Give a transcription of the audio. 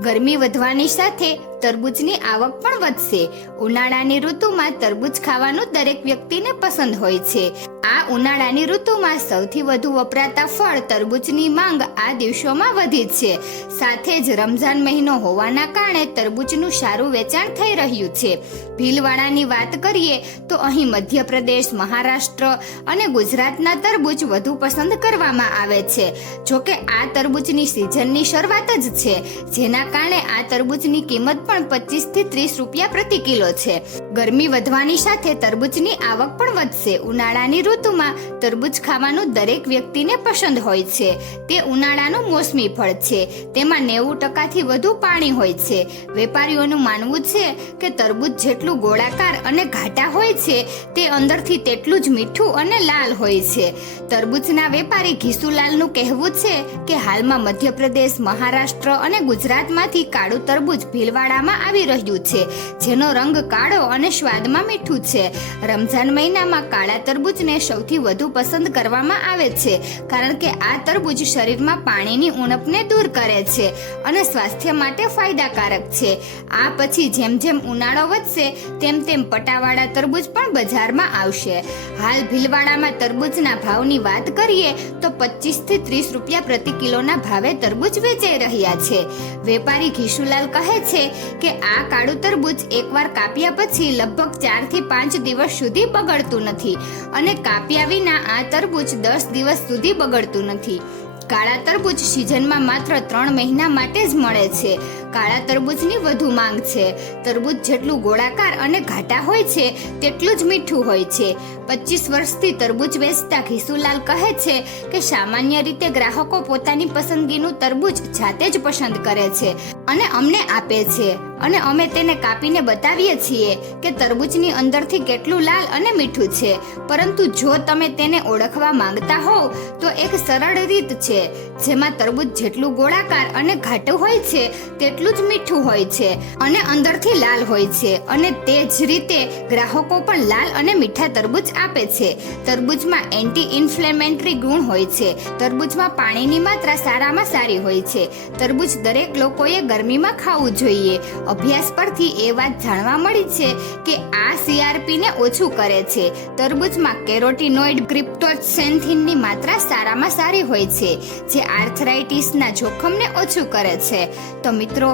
ગરમી વધવાની સાથે તરબૂચની આવક પણ વધશે. ઉનાળાની ઋતુમાં તરબૂચ ખાવાનું દરેક વ્યક્તિને પસંદ હોય છે. આ ઉનાળાની ઋતુમાં સૌથી વધુ વપરાતા ફળ તરબૂચની માંગ આ દિવસોમાં વધી છે. સાથે જ રમઝાન મહિનો હોવાના કારણે તરબૂચનું સારું વેચાણ થઈ રહ્યું છે. ભીલવાડાની વાત કરીએ તો અહીં મધ્યપ્રદેશ, મહારાષ્ટ્ર અને ગુજરાતના તરબૂચ વધુ પસંદ કરવામાં આવે છે. જોકે આ તરબૂચની સિઝનની શરૂઆત જ છે. જેના કારણે આ તરબૂચની કિંમત પણ પચીસથી ત્રીસ રૂપિયા પ્રતિ કિલો છે. ગરમી વધવાની સાથે તરબૂચની આવક પણ વધશે. ઉનાળાની ઋતુમાં તરબૂચ ખાવાનું દરેક વ્યક્તિને પસંદ હોય છે. તે ઉનાળાનું મોસમી ફળ છે. તેમાં નેવું ટકાથી વધુ પાણી હોય છે. વેપારીઓનું માનવું છે કે તરબૂચ જેટલું ગોળાકાર અને ઘાટા હોય છે, તે અંદરથી તેટલું જ મીઠું અને લાલ હોય છે. તરબૂચના વેપારી ઘીસુલાલનું કહેવું છે કે હાલમાં મધ્યપ્રદેશ, મહારાષ્ટ્ર અને ગુજરાતમાંથી કાળું તરબૂચ ભીલવાડામાં આવી રહ્યું છે, જેનો રંગ કાળો અને સ્વાદમાં મીઠું છે. રમઝાન મહિનામાં કાળા તરબૂચને સૌથી વધુ પસંદ કરવામાં આવે છે, કારણ કે આ તરબૂચ શરીરમાં પાણીની ઉણપને દૂર કરે છે અને સ્વાસ્થ્ય માટે ફાયદાકારક છે. આ પછી જેમ જેમ ઉનાળો વધશે, તેમ તેમ પટાવાળા તરબૂચ પણ બજારમાં આવશે. હાલ ભીલવાડામાં તરબૂચના ભાવની વાત કરીએ, તો પચીસથી ત્રીસ રૂપિયા પ્રતિ કિલોના ભાવે તરબૂચ વેચાઈ રહ્યા છે. વેપારી ઘીશુલાલ કહે છે કે આ કાળું તરબૂચ એકવાર કાપ્યા પછી લગભગ ચારથી પાંચ દિવસ સુધી બગડતું નથી અને કાપ્યા વિના આ તરબૂચ દસ દિવસ સુધી બગડતું નથી. કાળા તરબૂચ સિઝનમાં માત્ર ત્રણ મહિના માટે જ મળે છે. કાળા તરબૂચની વધુ માંગ છે. તરબૂચ જેટલું ગોળાકાર અને ઘાટા હોય છે, તેટલું જ મીઠું હોય છે. પચીસ વર્ષથી તરબૂચ વેચતા ઘીસુલાલ કહે છે કે સામાન્ય રીતે ગ્રાહકો પોતાની પસંદગીનું તરબૂચ જાતે જ પસંદ કરે છે અને અમને આપે છે. અને અમે તેને કાપીને બતાવીએ છીએ કે તરબૂચની અંદરથી કેટલું લાલ અને મીઠું છે. પરંતુ જો તમે તેને ઓળખવા માંગતા હોવ, તો એક સરળ રીત છે. જેમાં તરબૂચ જેટલું ગોળાકાર અને ઘાટું હોય છે, તેટલું જ મીઠું હોય છે અને અંદરથી લાલ હોય છે. અને તે જ રીતે ગ્રાહકો પણ લાલ અને મીઠા તરબૂચ આપે છે. તરબૂચમાં એન્ટી ઇન્ફ્લેમેટરી ગુણ હોય છે. તરબૂચમાં પાણીની માત્રા સારામાં સારી હોય છે. તરબૂચ દરેક લોકોએ ગરમીમાં ખાવું જોઈએ. અભ્યાસ પરથી એ વાત જાણવા મળી છે કે આ સીઆરપીને ઓછું કરે છે. તરબૂચમાં કેરોટીનોઇડ, ક્રિપ્ટોસેન્થિનની માત્રા સારામાં સારી હોય છે, જે આર્થરાઇટિસના જોખમને ઓછું કરે છે. તો મિત્રો